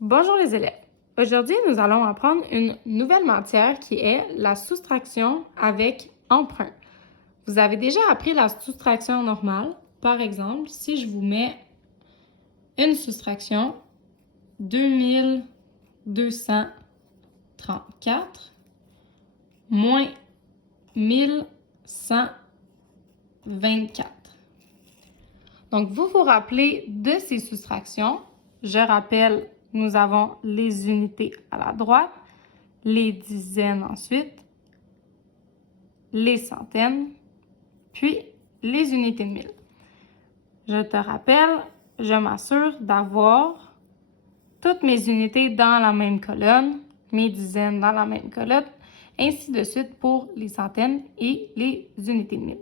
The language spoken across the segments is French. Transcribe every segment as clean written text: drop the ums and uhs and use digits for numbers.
Bonjour les élèves. Aujourd'hui, nous allons apprendre une nouvelle matière qui est la soustraction avec emprunt. Vous avez déjà appris la soustraction normale. Par exemple, si je vous mets une soustraction 2234 moins 1124. Donc, vous vous rappelez de ces soustractions. Je rappelle, nous avons les unités à la droite, les dizaines ensuite, les centaines, puis les unités de mille. Je te rappelle, je m'assure d'avoir toutes mes unités dans la même colonne, mes dizaines dans la même colonne, ainsi de suite pour les centaines et les unités de mille.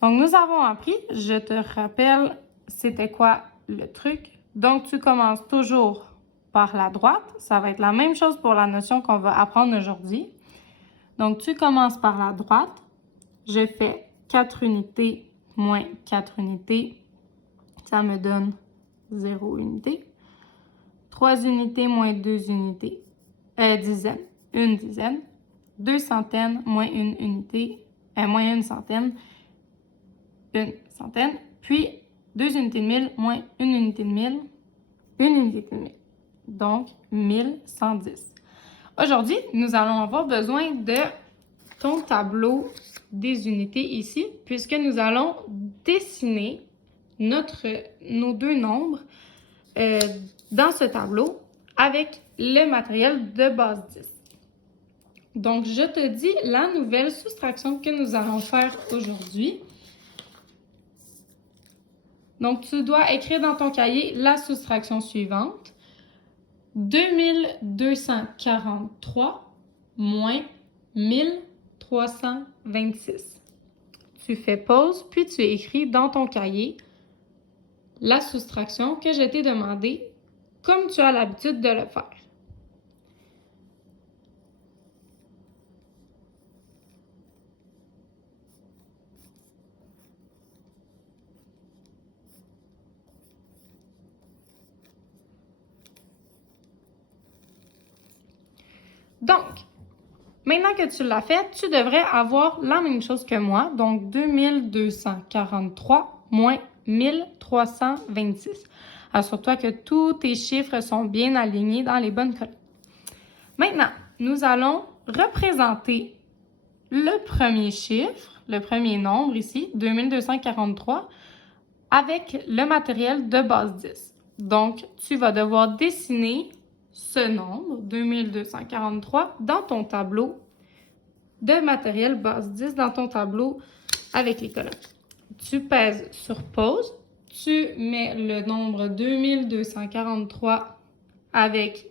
Donc, nous avons appris, je te rappelle, c'était quoi le truc? Donc, tu commences toujours par la droite. Ça va être la même chose pour la notion qu'on va apprendre aujourd'hui. Donc, tu commences par la droite. Je fais 4 unités moins 4 unités. Ça me donne 0 unité. 3 unités moins 2 unités. Dizaine, une dizaine. 2 centaines moins une unité. Moins une centaine. Une centaine, puis 2 unités de mille moins une unité de mille, une unité de mille. Donc, 1110. Aujourd'hui, nous allons avoir besoin de ton tableau des unités ici, puisque nous allons dessiner nos deux nombres dans ce tableau avec le matériel de base 10. Donc, je te dis la nouvelle soustraction que nous allons faire aujourd'hui. Donc, tu dois écrire dans ton cahier la soustraction suivante. 2243 moins 1326. Tu fais pause, puis tu écris dans ton cahier la soustraction que je t'ai demandé, comme tu as l'habitude de le faire. Donc, maintenant que tu l'as fait, tu devrais avoir la même chose que moi, donc 2243 moins 1326. Assure-toi que tous tes chiffres sont bien alignés dans les bonnes colonnes. Maintenant, nous allons représenter le premier chiffre, le premier nombre ici, 2243, avec le matériel de base 10. Donc, tu vas devoir dessiner ce nombre, 2243, dans ton tableau de matériel base 10, dans ton tableau avec les colonnes. Tu pèses sur pause, tu mets le nombre 2243 avec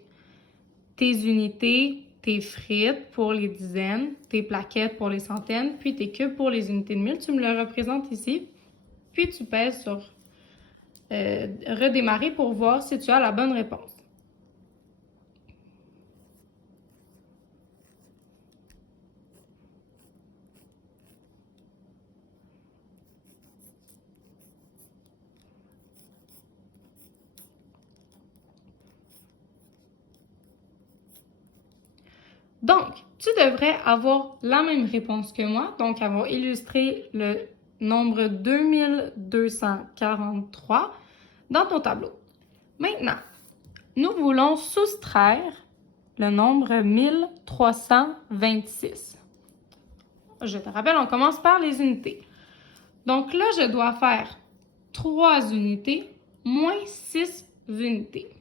tes unités, tes frites pour les dizaines, tes plaquettes pour les centaines, puis tes cubes pour les unités de mille. Tu me le représentes ici. Puis tu pèses sur redémarrer pour voir si tu as la bonne réponse. Donc, tu devrais avoir la même réponse que moi, donc avoir illustré le nombre 2243 dans ton tableau. Maintenant, nous voulons soustraire le nombre 1326. Je te rappelle, on commence par les unités. Donc là, je dois faire 3 unités moins 6 unités.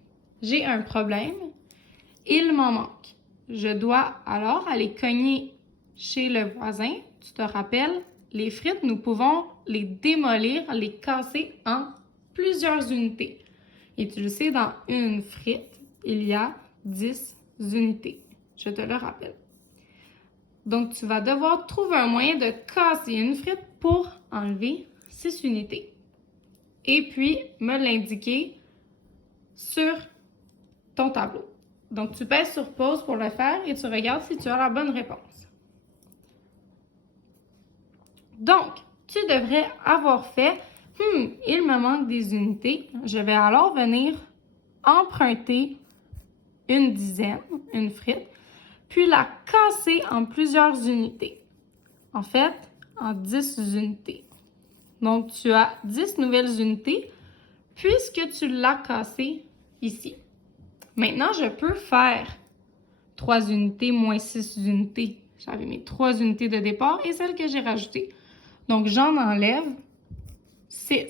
J'ai un problème, il m'en manque. Je dois alors aller cogner chez le voisin. Tu te rappelles, les frites, nous pouvons les démolir, les casser en plusieurs unités. Et tu le sais, dans une frite, il y a 10 unités. Je te le rappelle. Donc, tu vas devoir trouver un moyen de casser une frite pour enlever 6 unités. Et puis, me l'indiquer sur ton tableau. Donc, tu pèses sur pause pour le faire et tu regardes si tu as la bonne réponse. Donc, tu devrais avoir fait, il me manque des unités. Je vais alors venir emprunter une dizaine, une frite, puis la casser en plusieurs unités. En fait, en 10 unités. Donc, tu as 10 nouvelles unités puisque tu l'as cassé ici. Maintenant, je peux faire 3 unités moins 6 unités. J'avais mes 3 unités de départ et celles que j'ai rajoutées. Donc, j'en enlève 6.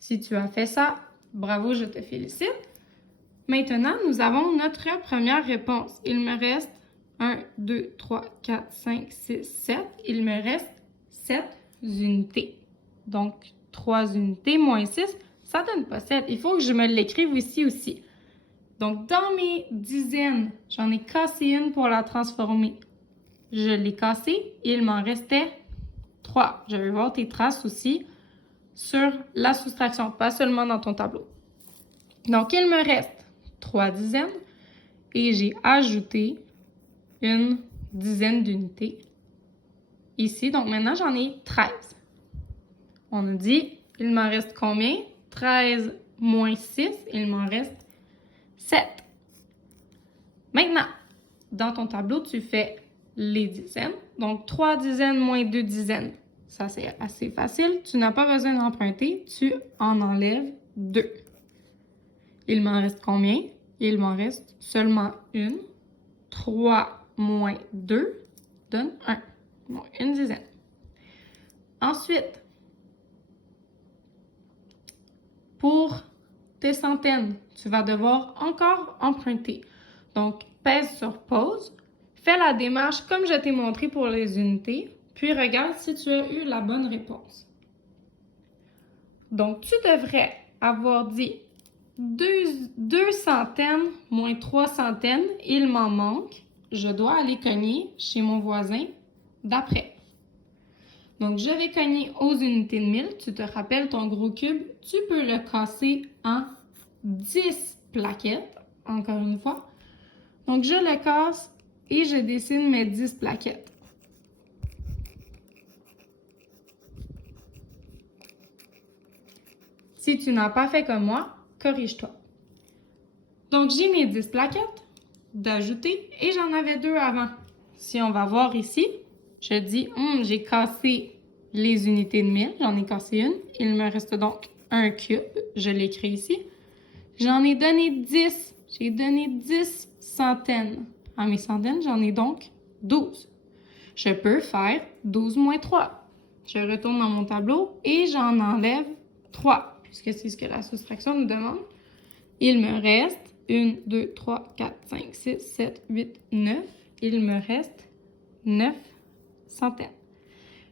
Si tu as fait ça, bravo, je te félicite. Maintenant, nous avons notre première réponse. Il me reste 1, 2, 3, 4, 5, 6, 7. Il me reste 7 unités. Donc, 3 unités moins 6, ça donne pas 7. Il faut que je me l'écrive ici aussi. Donc, dans mes dizaines, j'en ai cassé une pour la transformer. Je l'ai cassée, il m'en restait 3. Je vais voir tes traces aussi sur la soustraction, pas seulement dans ton tableau. Donc, il me reste 3 dizaines et j'ai ajouté une dizaine d'unités ici. Donc, maintenant, j'en ai 13. On a dit, il m'en reste combien? 13 moins 6, il m'en reste 7. Maintenant, dans ton tableau, tu fais les dizaines. Donc, 3 dizaines moins 2 dizaines. Ça, c'est assez facile. Tu n'as pas besoin d'emprunter. Tu en enlèves 2. Il m'en reste combien? Il m'en reste seulement une. 3 moins 2 donne 1. Donc, une dizaine. Ensuite, pour tes centaines, tu vas devoir encore emprunter. Donc, pèse sur pause. Fais la démarche comme je t'ai montré pour les unités, puis regarde si tu as eu la bonne réponse. Donc, tu devrais avoir dit 2 centaines moins 3 centaines, il m'en manque. Je dois aller cogner chez mon voisin d'après. Donc, je vais cogner aux unités de 1000. Tu te rappelles ton gros cube, tu peux le casser en 10 plaquettes, encore une fois. Donc, je le casse et je dessine mes 10 plaquettes. Si tu n'as pas fait comme moi, corrige-toi. Donc, j'ai mes 10 plaquettes d'ajouter et j'en avais 2 avant. Si on va voir ici, je dis, j'ai cassé les unités de 1000, j'en ai cassé une. Il me reste donc un cube, je l'écris ici. J'en ai donné 10, j'ai donné 10 centaines. À mes centaines, j'en ai donc 12. Je peux faire 12 moins 3. Je retourne dans mon tableau et j'en enlève 3, puisque c'est ce que la soustraction nous demande. Il me reste 1, 2, 3, 4, 5, 6, 7, 8, 9. Il me reste 9 centaines.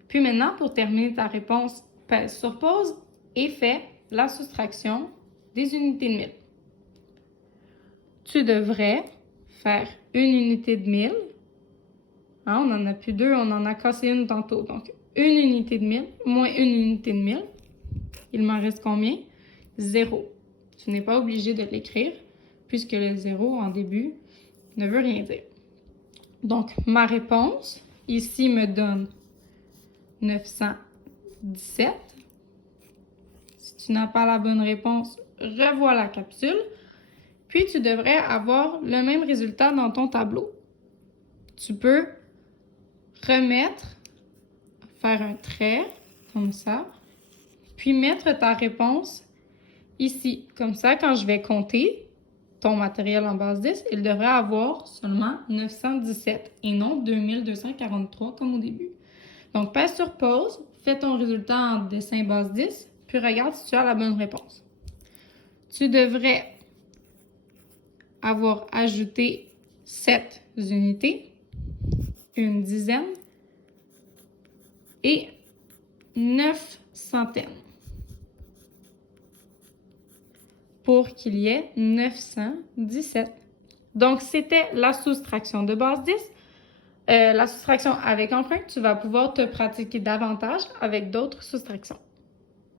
Puis maintenant, pour terminer ta réponse, pèse sur pause et fais la soustraction des unités de 1000. Tu devrais faire une unité de 1000. On n'en a plus 2, on en a cassé une tantôt. Donc, une unité de 1000 moins une unité de 1000. Il m'en reste combien? 0. Tu n'es pas obligé de l'écrire, puisque le 0 en début ne veut rien dire. Donc, ma réponse, ici, me donne 917. Si tu n'as pas la bonne réponse, revois la capsule. Puis, tu devrais avoir le même résultat dans ton tableau. Tu peux remettre, faire un trait, comme ça, puis mettre ta réponse ici. Comme ça, quand je vais compter ton matériel en base 10, il devrait avoir seulement 917 et non 2243 comme au début. Donc, pèse sur pause, fais ton résultat en dessin base 10, puis regarde si tu as la bonne réponse. Tu devrais avoir ajouté 7 unités, une dizaine et 9 centaines pour qu'il y ait 917. Donc, c'était la soustraction de base 10. La soustraction avec emprunt, tu vas pouvoir te pratiquer davantage avec d'autres soustractions.